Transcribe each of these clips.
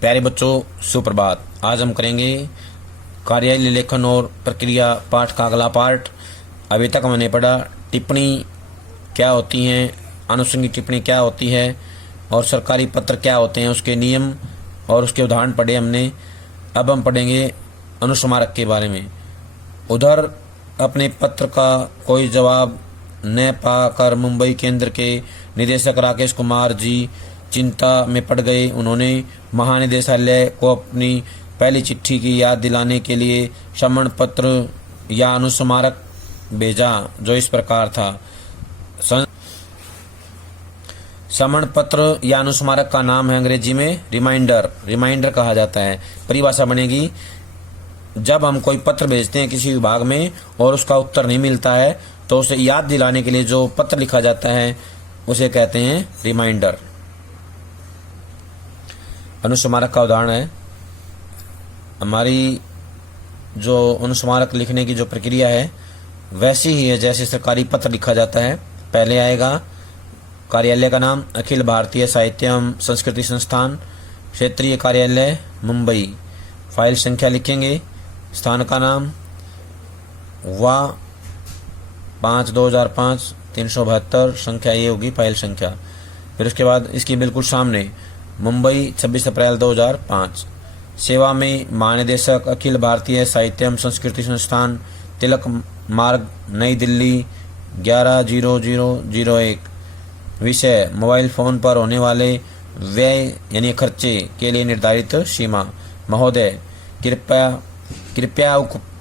प्यारे बच्चों, सुप्रभात। आज हम करेंगे कार्यालय लेखन और प्रक्रिया पाठ का अगला पार्ट। अभी तक हमने पढ़ा टिप्पणी क्या होती है, आनुषंगिक टिप्पणी क्या होती है और सरकारी पत्र क्या होते हैं, उसके नियम और उसके उदाहरण पढ़े हमने। अब हम पढ़ेंगे अनुस्मारक के बारे में। उधर अपने पत्र का कोई जवाब न पाकर मुंबई केंद्र के निदेशक राकेश कुमार जी चिंता में पड़ गए। उन्होंने महानिदेशालय को अपनी पहली चिट्ठी की याद दिलाने के लिए समन पत्र या अनुस्मारक भेजा, जो इस प्रकार था। समन पत्र या अनुस्मारक का नाम है अंग्रेजी में रिमाइंडर कहा जाता है। परिभाषा बनेगी, जब हम कोई पत्र भेजते हैं किसी विभाग में और उसका उत्तर नहीं मिलता है तो उसे याद दिलाने के लिए जो पत्र लिखा जाता है उसे कहते हैं रिमाइंडर। अनुस्मारक का उदाहरण है, हमारी जो अनुस्मारक लिखने की जो प्रक्रिया है वैसी ही है जैसे सरकारी पत्र लिखा जाता है। पहले आएगा कार्यालय का नाम, अखिल भारतीय साहित्य एवं संस्कृति संस्थान, क्षेत्रीय कार्यालय मुंबई। फाइल संख्या लिखेंगे, स्थान का नाम वा 5/2005 372, संख्या ये होगी फाइल संख्या। फिर उसके बाद इसकी बिल्कुल सामने मुंबई 26 अप्रैल 2005। सेवा में महानिदेशक अखिल भारतीय साहित्य एवं संस्कृति संस्थान, तिलक मार्ग, नई दिल्ली 110001। विषय मोबाइल फोन पर होने वाले व्यय यानी खर्चे के लिए निर्धारित सीमा। महोदय, कृपया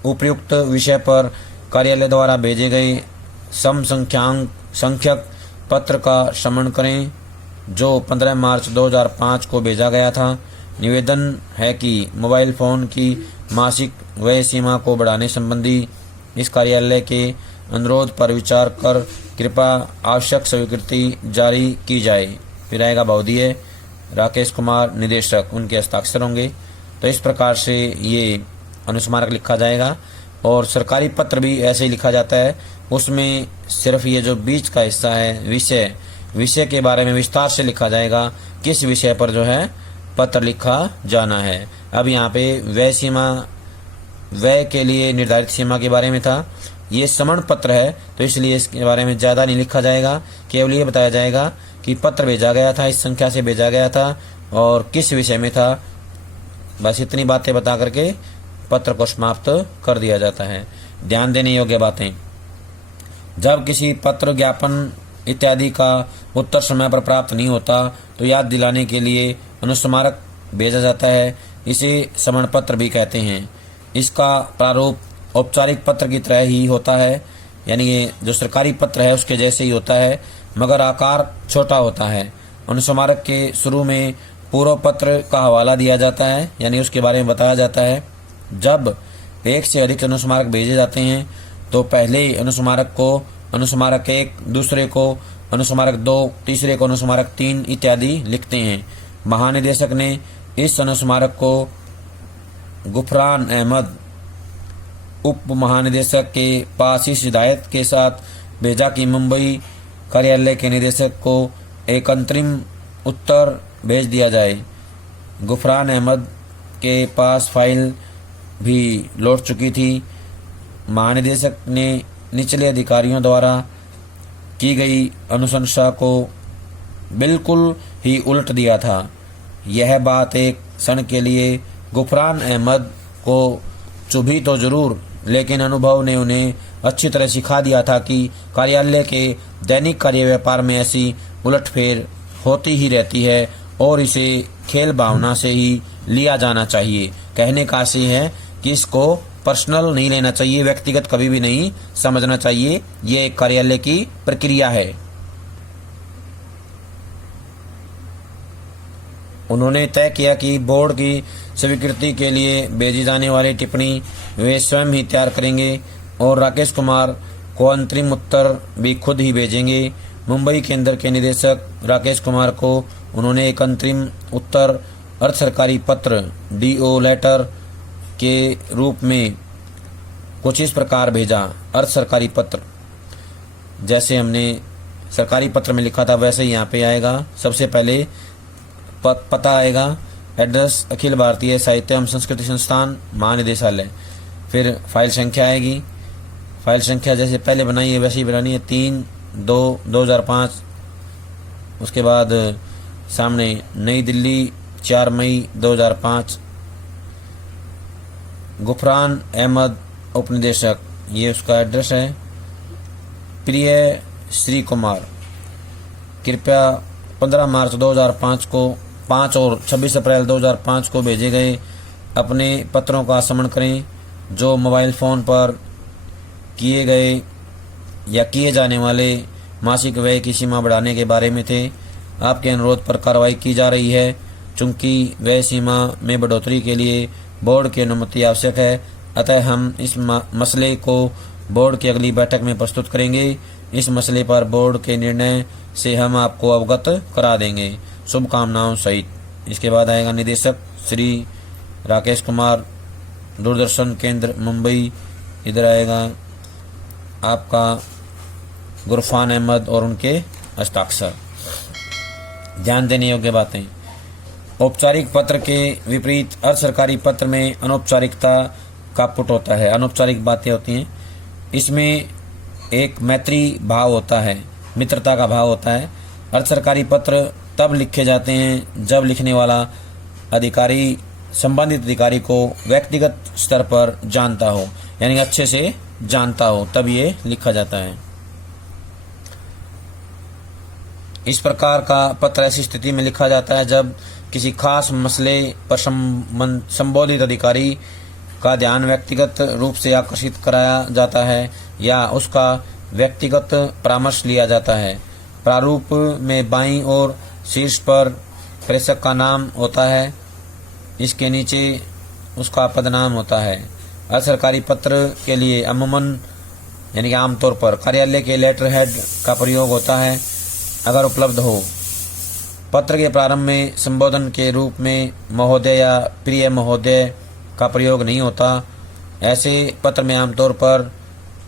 उपयुक्त विषय पर कार्यालय द्वारा भेजे गए संख्यक पत्र का समन करें जो 15 मार्च 2005 को भेजा गया था। निवेदन है कि मोबाइल फोन की मासिक व्यय सीमा को बढ़ाने संबंधी इस कार्यालय के अनुरोध पर विचार कर कृपया आवश्यक स्वीकृति जारी की जाए। फिर आएगा बहुधीय राकेश कुमार निदेशक, उनके हस्ताक्षर होंगे। तो इस प्रकार से ये अनुस्मारक लिखा जाएगा। और सरकारी पत्र भी ऐसे ही लिखा जाता है, उसमें सिर्फ ये जो बीच का हिस्सा है विषय के बारे में विस्तार से लिखा जाएगा, किस विषय पर जो है पत्र लिखा जाना है। अब यहाँ पे व्यय के लिए निर्धारित सीमा के बारे में था। ये समन पत्र है तो इसलिए इसके बारे में ज़्यादा नहीं लिखा जाएगा, केवल ये बताया जाएगा कि पत्र भेजा गया था, इस संख्या से भेजा गया था और किस विषय में था। बस इतनी बातें बता करके पत्र को समाप्त कर दिया जाता है। ध्यान देने योग्य बातें, जब किसी पत्र, ज्ञापन इत्यादि का उत्तर समय पर प्राप्त नहीं होता तो याद दिलाने के लिए अनुस्मारक भेजा जाता है। इसे समन पत्र भी कहते हैं। इसका प्रारूप औपचारिक पत्र की तरह ही होता है, यानी ये जो सरकारी पत्र है उसके जैसे ही होता है, मगर आकार छोटा होता है। अनुस्मारक के शुरू में पूर्व पत्र का हवाला दिया जाता है, यानी उसके बारे में बताया जाता है। जब एक से अधिक अनुस्मारक भेजे जाते हैं तो पहले अनुस्मारक को अनुस्मारक 1, दूसरे को अनुस्मारक 2, तीसरे को अनुस्मारक 3 इत्यादि लिखते हैं। महानिदेशक ने इस अनुस्मारक को गुफरान अहमद उप महानिदेशक के पास इस हिदायत के साथ भेजा कि मुंबई कार्यालय के निदेशक को एक अंतरिम उत्तर भेज दिया जाए। गुफरान अहमद के पास फाइल भी लौट चुकी थी। महानिदेशक ने निचले अधिकारियों द्वारा की गई अनुशंसा को बिल्कुल ही उलट दिया था। यह बात एक क्षण के लिए गुफरान अहमद को चुभी तो जरूर, लेकिन अनुभव ने उन्हें अच्छी तरह सिखा दिया था कि कार्यालय के दैनिक कार्य व्यापार में ऐसी उलटफेर होती ही रहती है और इसे खेल भावना से ही लिया जाना चाहिए। कहने का आशय है कि इसको पर्सनल नहीं लेना चाहिए, व्यक्तिगत कभी भी नहीं समझना चाहिए। ये एक कार्यालय की प्रक्रिया है। उन्होंने तय किया कि बोर्ड की स्वीकृति के लिए भेजी जाने वाली टिप्पणी वे स्वयं ही तैयार करेंगे और राकेश कुमार को अंतरिम उत्तर भी खुद ही भेजेंगे। मुंबई केंद्र के निदेशक राकेश कुमार को उन्होंने एक अंतरिम उत्तर अर्ध सरकारी पत्र DO लेटर के रूप में कुछ इस प्रकार भेजा। अर्ध सरकारी पत्र जैसे हमने सरकारी पत्र में लिखा था वैसे ही यहाँ पे आएगा। सबसे पहले पता आएगा एड्रेस अखिल भारतीय साहित्य एवं संस्कृति संस्थान महानिदेशालय। फिर फाइल संख्या आएगी, फाइल संख्या जैसे पहले बनाई है वैसे ही बनानी है, 3/2/2005। उसके बाद सामने नई दिल्ली 4 मई 2005। गुफरान अहमद उपनिदेशक, ये उसका एड्रेस है। प्रिय श्री कुमार, कृपया 15 मार्च 2005 को 5 और 26 अप्रैल 2005 को भेजे गए अपने पत्रों का स्मरण करें जो मोबाइल फ़ोन पर किए गए या किए जाने वाले मासिक व्यय की सीमा बढ़ाने के बारे में थे। आपके अनुरोध पर कार्रवाई की जा रही है। चूंकि व्यय सीमा में बढ़ोतरी के लिए बोर्ड की अनुमति आवश्यक है, अतः हम इस मसले को बोर्ड की अगली बैठक में प्रस्तुत करेंगे। इस मसले पर बोर्ड के निर्णय से हम आपको अवगत करा देंगे। शुभकामनाओं सहित। इसके बाद आएगा निदेशक श्री राकेश कुमार, दूरदर्शन केंद्र मुंबई। इधर आएगा आपका गुरफान अहमद और उनके हस्ताक्षर। ध्यान देने योग्य बातें। औपचारिक पत्र के विपरीत अर्ध सरकारी पत्र में अनौपचारिकता का पुट होता है, अनौपचारिक बातें होती हैं। इसमें एक मैत्री भाव होता है, मित्रता का भाव होता है। अर्ध सरकारी पत्र तब लिखे जाते हैं जब लिखने वाला अधिकारी संबंधित अधिकारी को व्यक्तिगत स्तर पर जानता हो, यानी अच्छे से जानता हो, तब ये लिखा जाता है। इस प्रकार का पत्र ऐसी स्थिति में लिखा जाता है जब किसी खास मसले पर संबोधित अधिकारी का ध्यान व्यक्तिगत रूप से आकर्षित कराया जाता है या उसका व्यक्तिगत परामर्श लिया जाता है। प्रारूप में बाईं ओर शीर्ष पर प्रेषक का नाम होता है, इसके नीचे उसका पदनाम होता है। असरकारी पत्र के लिए अमूमन यानी कि आमतौर पर कार्यालय के लेटर हेड का प्रयोग होता है अगर उपलब्ध हो। पत्र के प्रारंभ में संबोधन के रूप में महोदय या प्रिय महोदय का प्रयोग नहीं होता। ऐसे पत्र में आमतौर पर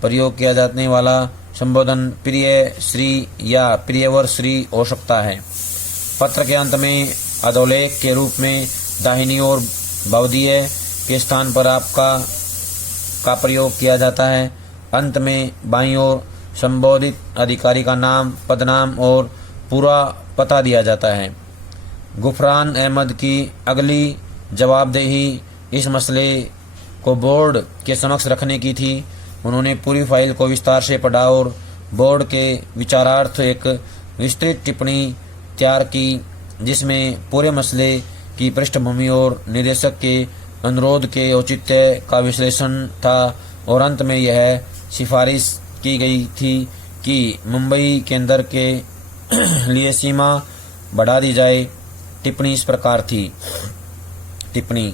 प्रयोग किया जाने वाला संबोधन प्रिय श्री या प्रियवर श्री हो सकता है। पत्र के अंत में अधोलेख के रूप में दाहिनी ओर भवदीय के स्थान पर आपका का प्रयोग किया जाता है। अंत में बाईं ओर संबोधित अधिकारी का नाम, पदनाम और पूरा पता दिया जाता है। गुफरान अहमद की अगली जवाबदेही इस मसले को बोर्ड के समक्ष रखने की थी। उन्होंने पूरी फाइल को विस्तार से पढ़ा और बोर्ड के विचारार्थ एक विस्तृत टिप्पणी तैयार की जिसमें पूरे मसले की पृष्ठभूमि और निदेशक के अनुरोध के औचित्य का विश्लेषण था और अंत में यह सिफारिश की गई थी कि मुंबई केंद्र के लिए सीमा बढ़ा दी जाए। टिप्पणी इस प्रकार थी। टिप्पणी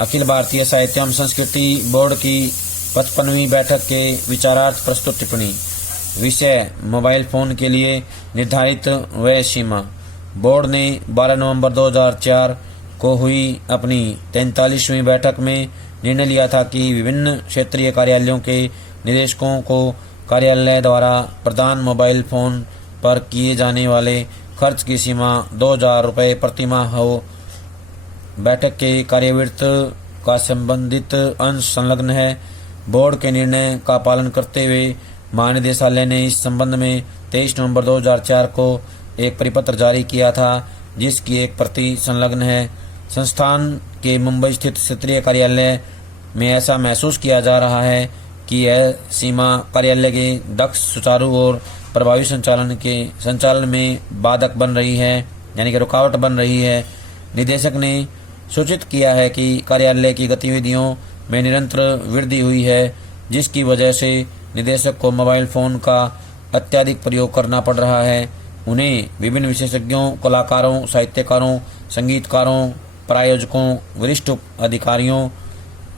अखिल भारतीय साहित्य एवं संस्कृति बोर्ड की 55वीं बैठक के विचारार्थ प्रस्तुत टिप्पणी। विषय मोबाइल फोन के लिए निर्धारित व्यय सीमा। बोर्ड ने 12 नवंबर 2004 को हुई अपनी 43वीं बैठक में निर्णय लिया था कि विभिन्न क्षेत्रीय कार्यालयों के निदेशकों को कार्यालय द्वारा प्रदान मोबाइल फोन पर किए जाने वाले खर्च की सीमा 2000 रुपये प्रति माह हो। बैठक के कार्यवृत्त का संबंधित अंश संलग्न है। बोर्ड के निर्णय का पालन करते हुए महानिदेशालय ने इस संबंध में 23 नवंबर 2004 को एक परिपत्र जारी किया था जिसकी एक प्रति संलग्न है। संस्थान के मुंबई स्थित क्षेत्रीय कार्यालय में ऐसा महसूस किया जा रहा है कि यह सीमा कार्यालय के दक्ष, सुचारू और प्रभावी संचालन में बाधक बन रही है, यानी कि रुकावट बन रही है। निदेशक ने सूचित किया है कि कार्यालय की गतिविधियों में निरंतर वृद्धि हुई है जिसकी वजह से निदेशक को मोबाइल फोन का अत्यधिक प्रयोग करना पड़ रहा है। उन्हें विभिन्न विशेषज्ञों, कलाकारों, साहित्यकारों, संगीतकारों, प्रायोजकों, वरिष्ठ अधिकारियों,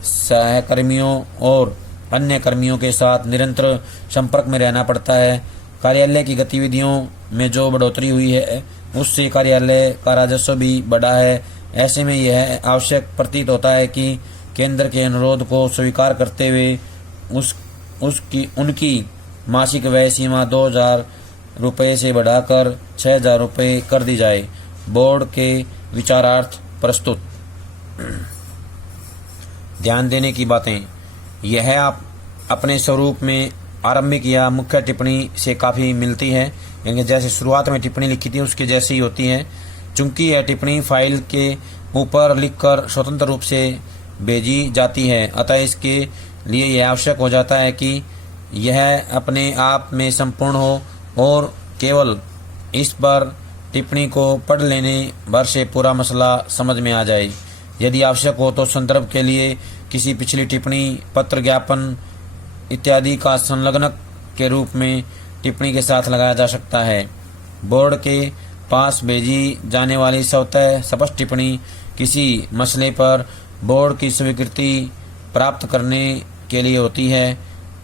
सहकर्मियों और अन्य कर्मियों के साथ निरंतर संपर्क में रहना पड़ता है। कार्यालय की गतिविधियों में जो बढ़ोतरी हुई है उससे कार्यालय का राजस्व भी बढ़ा है। ऐसे में यह आवश्यक प्रतीत होता है कि केंद्र के अनुरोध को स्वीकार करते हुए उनकी मासिक व्यय सीमा 2000 रुपये से बढ़ाकर 6000 रुपये कर दी जाए। बोर्ड के विचारार्थ प्रस्तुत। ध्यान देने की बातें, यह आप अपने स्वरूप में आरंभिक या मुख्य टिप्पणी से काफ़ी मिलती है, यानी जैसे शुरुआत में टिप्पणी लिखी थी उसके जैसी ही होती है। चूंकि यह टिप्पणी फाइल के ऊपर लिखकर स्वतंत्र रूप से भेजी जाती है, अतः इसके लिए यह आवश्यक हो जाता है कि यह अपने आप में संपूर्ण हो और केवल इस पर टिप्पणी को पढ़ लेने भर से पूरा मसला समझ में आ जाए। यदि आवश्यक हो तो संदर्भ के लिए किसी पिछली टिप्पणी, पत्र, ज्ञापन इत्यादि का संलग्नक के रूप में टिप्पणी के साथ लगाया जा सकता है। बोर्ड के पास भेजी जाने वाली स्वतः स्पष्ट टिप्पणी किसी मसले पर बोर्ड की स्वीकृति प्राप्त करने के लिए होती है।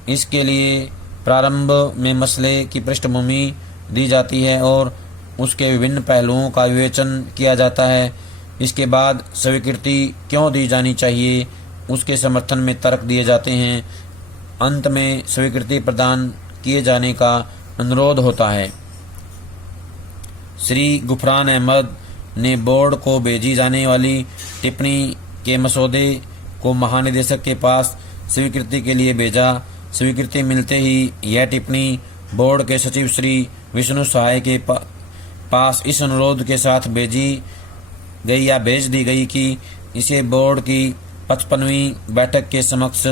इसके लिए प्रारंभ में मसले की पृष्ठभूमि दी जाती है और उसके विभिन्न पहलुओं का विवेचन किया जाता है। इसके बाद स्वीकृति क्यों दी जानी चाहिए उसके समर्थन में तर्क दिए जाते हैं। अंत में स्वीकृति प्रदान किए जाने का अनुरोध होता है। श्री गुफरान अहमद ने बोर्ड को भेजी जाने वाली टिप्पणी के मसौदे को महानिदेशक के पास स्वीकृति के लिए भेजा। स्वीकृति मिलते ही यह टिप्पणी बोर्ड के सचिव श्री विष्णु सहाय के पास इस अनुरोध के साथ भेजी गई या भेज दी गई कि इसे बोर्ड की 55वीं बैठक के समक्ष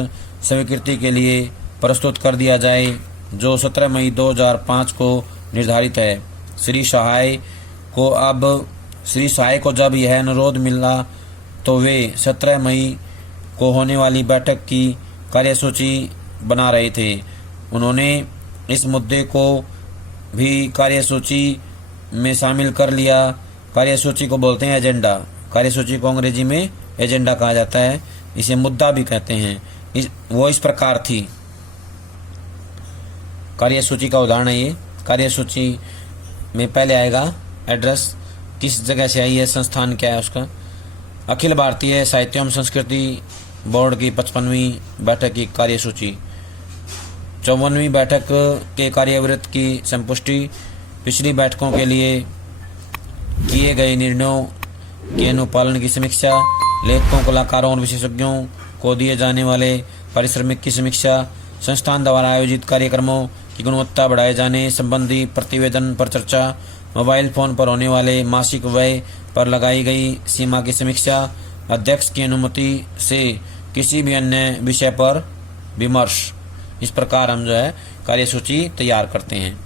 स्वीकृति के लिए प्रस्तुत कर दिया जाए, जो 17 मई 2005 को निर्धारित है। श्री सहाय को जब यह अनुरोध मिला तो वे 17 मई को होने वाली बैठक की कार्यसूची बना रहे थे। उन्होंने इस मुद्दे को भी कार्यसूची में शामिल कर लिया। कार्यसूची को बोलते हैं एजेंडा। कार्यसूची को अंग्रेजी में एजेंडा कहा जाता है, इसे मुद्दा भी कहते हैं। वो इस प्रकार थी। कार्यसूची का उदाहरण है ये। कार्यसूची में पहले आएगा एड्रेस, किस जगह से आई है, संस्थान क्या है उसका। अखिल भारतीय साहित्य एवं संस्कृति बोर्ड की 55वीं बैठक की कार्यसूची। 54वीं बैठक के कार्यवृत्त की संपुष्टि। पिछली बैठकों के लिए किए गए निर्णयों के अनुपालन की समीक्षा। लेखकों, कलाकारों और विशेषज्ञों को दिए जाने वाले पारिश्रमिक की समीक्षा। संस्थान द्वारा आयोजित कार्यक्रमों की गुणवत्ता बढ़ाए जाने संबंधी प्रतिवेदन पर चर्चा। मोबाइल फोन पर होने वाले मासिक व्यय पर लगाई गई सीमा की समीक्षा। अध्यक्ष की अनुमति से किसी भी अन्य विषय पर विमर्श। इस प्रकार हम जो है कार्यसूची तैयार करते हैं।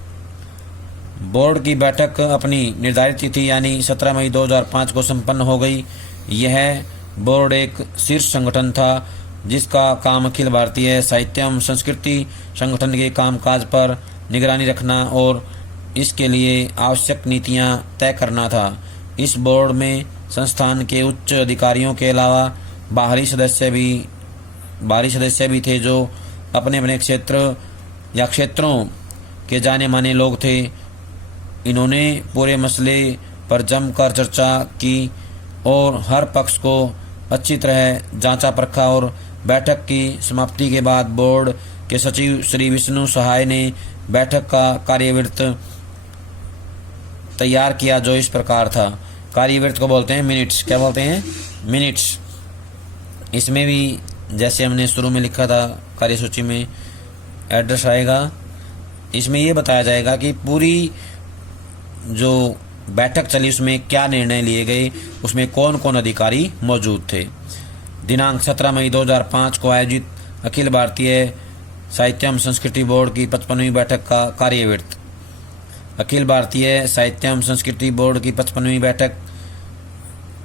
बोर्ड की बैठक अपनी निर्धारित तिथि यानी 17 मई 2005 को संपन्न हो गई। यह बोर्ड एक शीर्ष संगठन था जिसका काम अखिल भारतीय साहित्य एवं संस्कृति संगठन के कामकाज पर निगरानी रखना और इसके लिए आवश्यक नीतियां तय करना था। इस बोर्ड में संस्थान के उच्च अधिकारियों के अलावा बाहरी सदस्य भी थे जो अपने अपने क्षेत्र या क्षेत्रों के जाने माने लोग थे। इन्होंने पूरे मसले पर जमकर चर्चा की और हर पक्ष को अच्छी तरह जांचा परखा और बैठक की समाप्ति के बाद बोर्ड के सचिव श्री विष्णु सहाय ने बैठक का कार्यवृत्त तैयार किया, जो इस प्रकार था। कार्यवृत्त को बोलते हैं मिनट्स। क्या बोलते हैं? मिनट्स। इसमें भी जैसे हमने शुरू में लिखा था कार्यसूची में एड्रेस आएगा। इसमें ये बताया जाएगा कि पूरी जो बैठक चली उसमें क्या निर्णय लिए गए, उसमें कौन कौन अधिकारी मौजूद थे। दिनांक 17 मई 2005 को आयोजित अखिल भारतीय साहित्य एवं संस्कृति बोर्ड की 55वीं बैठक का कार्यवृत्त। अखिल भारतीय साहित्य एवं संस्कृति बोर्ड की 55वीं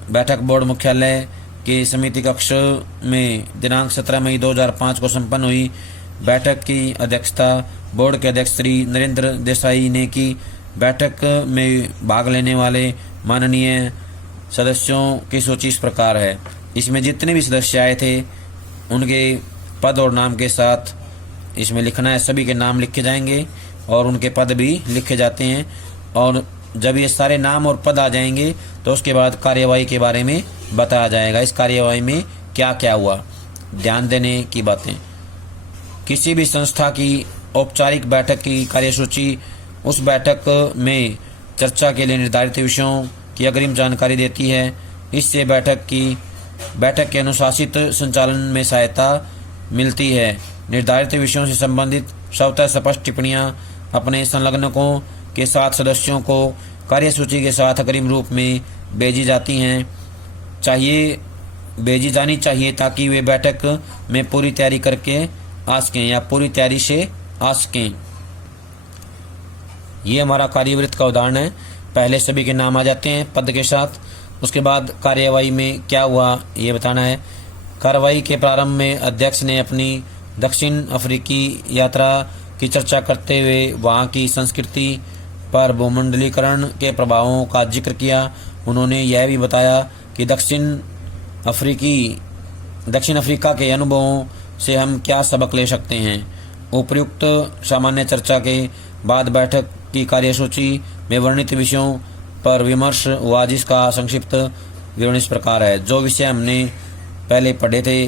बैठक बोर्ड मुख्यालय के समिति कक्ष में दिनांक 17 मई 2005 को संपन्न हुई। बैठक की अध्यक्षता बोर्ड के अध्यक्ष श्री नरेंद्र देसाई ने की। बैठक में भाग लेने वाले माननीय सदस्यों की सूची इस प्रकार है। इसमें जितने भी सदस्य आए थे उनके पद और नाम के साथ इसमें लिखना है। सभी के नाम लिखे जाएंगे और उनके पद भी लिखे जाते हैं। और जब ये सारे नाम और पद आ जाएंगे तो उसके बाद कार्यवाही के बारे में बताया जाएगा। इस कार्यवाही में क्या क्या हुआ। ध्यान देने की बातें, किसी भी संस्था की औपचारिक बैठक की कार्यसूची उस बैठक में चर्चा के लिए निर्धारित विषयों की अग्रिम जानकारी देती है। इससे बैठक के अनुशासित संचालन में सहायता मिलती है। निर्धारित विषयों से संबंधित स्वतः स्पष्ट टिप्पणियां अपने संलग्नकों के साथ सदस्यों को कार्यसूची के साथ अग्रिम रूप में भेजी जानी चाहिए ताकि वे बैठक में पूरी तैयारी करके आ सकें या पूरी तैयारी से आ सकें। ये हमारा कार्यवृत्त का उदाहरण है। पहले सभी के नाम आ जाते हैं पद के साथ। उसके बाद कार्यवाही में क्या हुआ ये बताना है। कार्यवाही के प्रारंभ में अध्यक्ष ने अपनी दक्षिण अफ्रीकी यात्रा की चर्चा करते हुए वहां की संस्कृति पर भूमंडलीकरण के प्रभावों का जिक्र किया। उन्होंने यह भी बताया कि दक्षिण अफ्रीका के अनुभवों से हम क्या सबक ले सकते हैं। उपर्युक्त सामान्य चर्चा के बाद बैठक की कार्यसूची में वर्णित विषयों पर विमर्श हुआ, जिसका संक्षिप्त विवरण इस प्रकार है। जो विषय हमने पहले पढ़े थे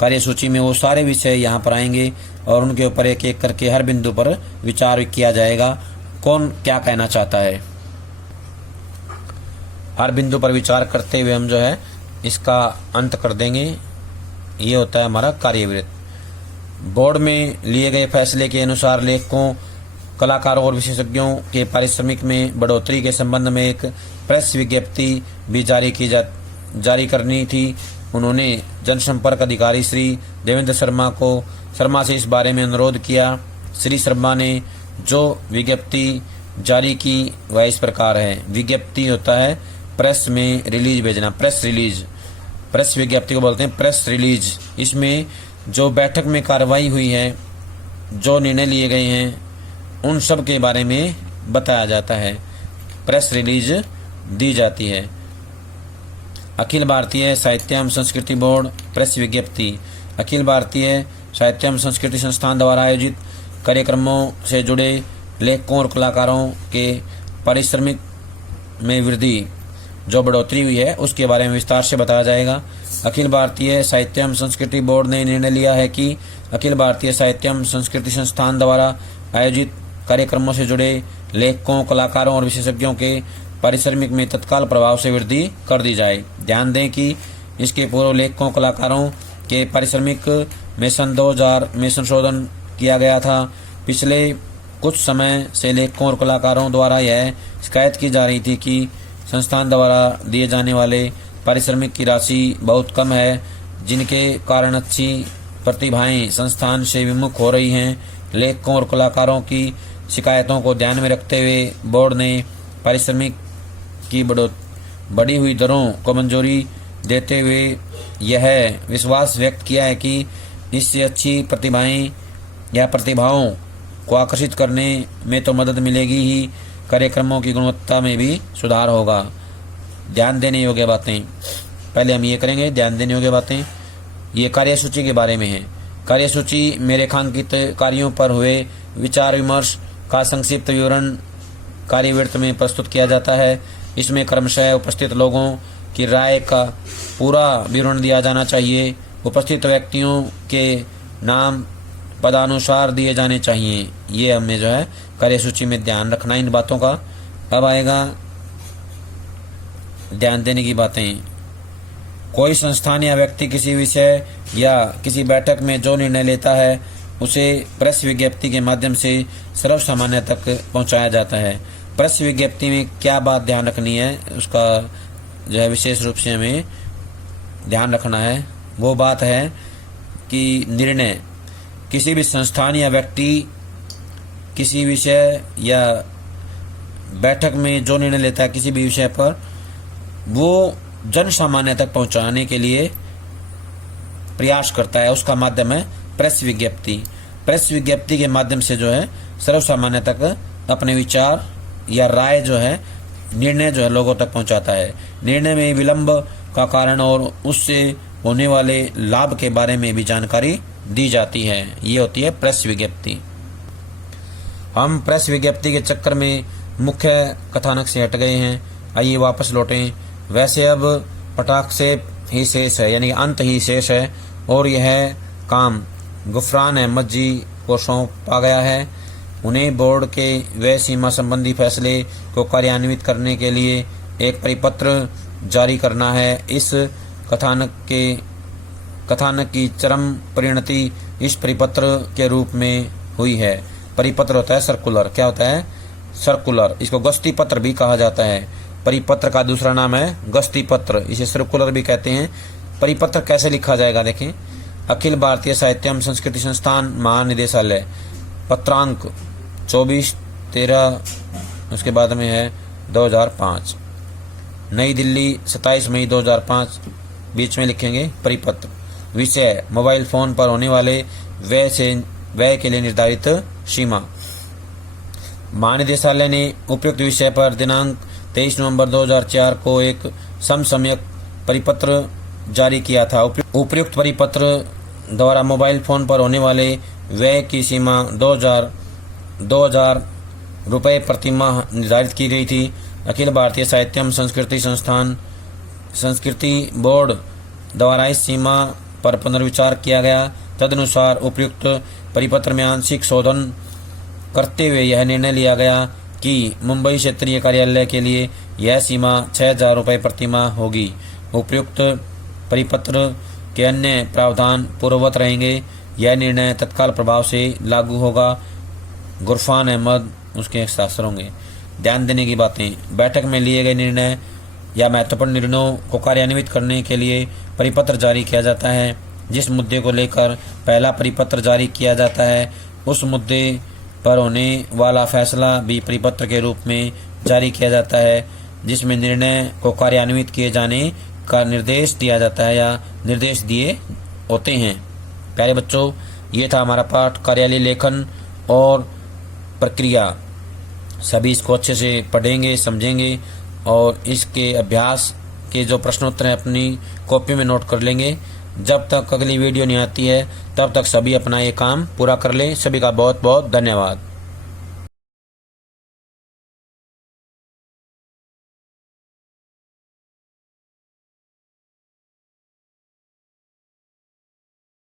कार्यसूची में, वो सारे विषय यहाँ पर आएंगे और उनके ऊपर एक एक करके हर बिंदु पर विचार किया जाएगा, कौन क्या कहना चाहता है। हर बिंदु पर विचार करते हुए हम जो है इसका अंत कर देंगे। ये होता है हमारा कार्यवृत्त। बोर्ड में लिए गए फैसले के अनुसार लेखकों, कलाकारों और विशेषज्ञों के पारिश्रमिक में बढ़ोतरी के संबंध में एक प्रेस विज्ञप्ति भी जारी करनी थी। उन्होंने जनसंपर्क अधिकारी श्री देवेंद्र शर्मा से इस बारे में अनुरोध किया। श्री शर्मा ने जो विज्ञप्ति जारी की वह इस प्रकार है। विज्ञप्ति होता है प्रेस में रिलीज भेजना, प्रेस विज्ञप्ति को बोलते हैं प्रेस रिलीज। इसमें जो बैठक में कार्रवाई हुई है, जो निर्णय लिए गए हैं, उन सब के बारे में बताया जाता है, प्रेस रिलीज दी जाती है। अखिल भारतीय साहित्य एवं संस्कृति बोर्ड प्रेस विज्ञप्ति। अखिल भारतीय साहित्य एवं संस्कृति संस्थान द्वारा आयोजित कार्यक्रमों से जुड़े लेखकों और कलाकारों के पारिश्रमिक में वृद्धि, जो बढ़ोतरी हुई है, उसके बारे में विस्तार से बताया जाएगा। अखिल भारतीय साहित्य एवं संस्कृति बोर्ड ने निर्णय लिया है कि अखिल भारतीय साहित्य एवं संस्कृति संस्थान द्वारा आयोजित कार्यक्रमों से जुड़े लेखकों, कलाकारों और विशेषज्ञों के पारिश्रमिक में तत्काल प्रभाव से वृद्धि कर दी जाए। ध्यान दें कि इसके पूर्व लेखकों, कलाकारों के पारिश्रमिक में सन 2000 में संशोधन किया गया था। पिछले कुछ समय से लेखकों और कलाकारों द्वारा यह शिकायत की जा रही थी कि संस्थान द्वारा दिए जाने वाले पारिश्रमिक की राशि बहुत कम है, जिनके कारण अच्छी प्रतिभाएं संस्थान से विमुख हो रही हैं। लेखकों और कलाकारों की शिकायतों को ध्यान में रखते हुए बोर्ड ने पारिश्रमिक की बढ़ी हुई दरों को मंजूरी देते हुए यह विश्वास व्यक्त किया है कि इससे अच्छी प्रतिभाओं को आकर्षित करने में तो मदद मिलेगी ही, कार्यक्रमों की गुणवत्ता में भी सुधार होगा। ध्यान देने योग्य बातें, पहले हम ये करेंगे ध्यान देने योग्य बातें। ये कार्यसूची के बारे में है। कार्यसूची में रेखांकित कार्यों पर हुए विचार विमर्श का संक्षिप्त विवरण कार्यवृत्त में प्रस्तुत किया जाता है। इसमें क्रमशः उपस्थित लोगों की राय का पूरा विवरण दिया जाना चाहिए। उपस्थित व्यक्तियों के नाम पदानुसार दिए जाने चाहिए। ये हमने जो है कार्यसूची में ध्यान रखना इन बातों का। अब आएगा ध्यान देने की बातें। कोई संस्थान या व्यक्ति किसी विषय या किसी बैठक में जो निर्णय लेता है उसे प्रेस विज्ञप्ति के माध्यम से सर्वसामान्य तक पहुंचाया जाता है। प्रेस विज्ञप्ति में क्या बात ध्यान रखनी है, उसका जो है विशेष रूप से हमें ध्यान रखना है। वो बात है कि निर्णय किसी भी संस्थान या व्यक्ति किसी विषय या बैठक में जो निर्णय लेता है किसी भी विषय पर, वो जन सामान्य तक पहुंचाने के लिए प्रयास करता है। उसका माध्यम है प्रेस विज्ञप्ति। प्रेस विज्ञप्ति के माध्यम से जो है सर्वसामान्य तक अपने विचार या राय जो है, निर्णय जो है लोगों तक पहुंचाता है। निर्णय में विलंब का कारण और उससे होने वाले लाभ के बारे में भी जानकारी दी जाती है। ये होती है प्रेस विज्ञप्ति। हम प्रेस विज्ञप्ति के चक्कर में मुख्य कथानक से हट गए हैं, आइए वापस लौटें। वैसे अब पटाक्षेप ही शेष है, यानी अंत ही शेष है, और यह काम गुफरान अहमद जी को सौंपा गया है। उन्हें बोर्ड के व्यय सीमा संबंधी फैसले को कार्यान्वित करने के लिए एक परिपत्र जारी करना है। इस कथानक की चरम परिणति इस परिपत्र के रूप में हुई है। परिपत्र होता है सर्कुलर, क्या होता है? सर्कुलर। इसको गस्ती पत्र भी कहा जाता है। परिपत्र का दूसरा नाम है गस्ती पत्र, इसे सर्कुलर भी कहते हैं। परिपत्र कैसे लिखा जाएगा देखें। अखिल भारतीय साहित्य एवं संस्कृति संस्थान महानिदेशालय, पत्रांक 24/13, उसके बाद में है 2005, नई दिल्ली 27 मई 2005, बीच में लिखेंगे परिपत्र। विषय मोबाइल फोन पर होने वाले व्यय के लिए निर्धारित सीमा। महानिदेशालय ने उपयुक्त विषय पर दिनांक 23 नवंबर 2004 को एक समसामयिक परिपत्र जारी किया था। उपयुक्त परिपत्र द्वारा मोबाइल फोन पर होने वाले व्यय की सीमा 2000 रुपये प्रतिमाह निर्धारित की गई थी। अखिल भारतीय साहित्य एवं संस्कृति बोर्ड द्वारा इस सीमा पर पुनर्विचार किया गया। तदनुसार उपयुक्त परिपत्र में आंशिक शोधन करते हुए यह निर्णय लिया गया कि मुंबई क्षेत्रीय कार्यालय के लिए यह सीमा 6000 रुपये प्रतिमाह होगी। उपयुक्त परिपत्र के अन्य प्रावधान पूर्ववत रहेंगे। यह निर्णय तत्काल प्रभाव से लागू होगा। गुरफान अहमद उसके हस्ताक्षर होंगे। ध्यान देने की बातें। बैठक में लिए गए निर्णय या महत्वपूर्ण निर्णयों को कार्यान्वित करने के लिए परिपत्र जारी किया जाता है। जिस मुद्दे को लेकर पहला परिपत्र जारी किया जाता है उस मुद्दे पर होने वाला फैसला भी परिपत्र के रूप में जारी किया जाता है, जिसमें निर्णय को कार्यान्वित किए जाने का निर्देश दिया जाता है या निर्देश दिए होते हैं। प्यारे बच्चों, ये था हमारा पाठ कार्यालय लेखन और प्रक्रिया। सभी इसको अच्छे से पढ़ेंगे, समझेंगे और इसके अभ्यास के जो प्रश्नोत्तर हैं अपनी कॉपी में नोट कर लेंगे। जब तक अगली वीडियो नहीं आती है तब तक सभी अपना ये काम पूरा कर लें। सभी का बहुत बहुत धन्यवाद।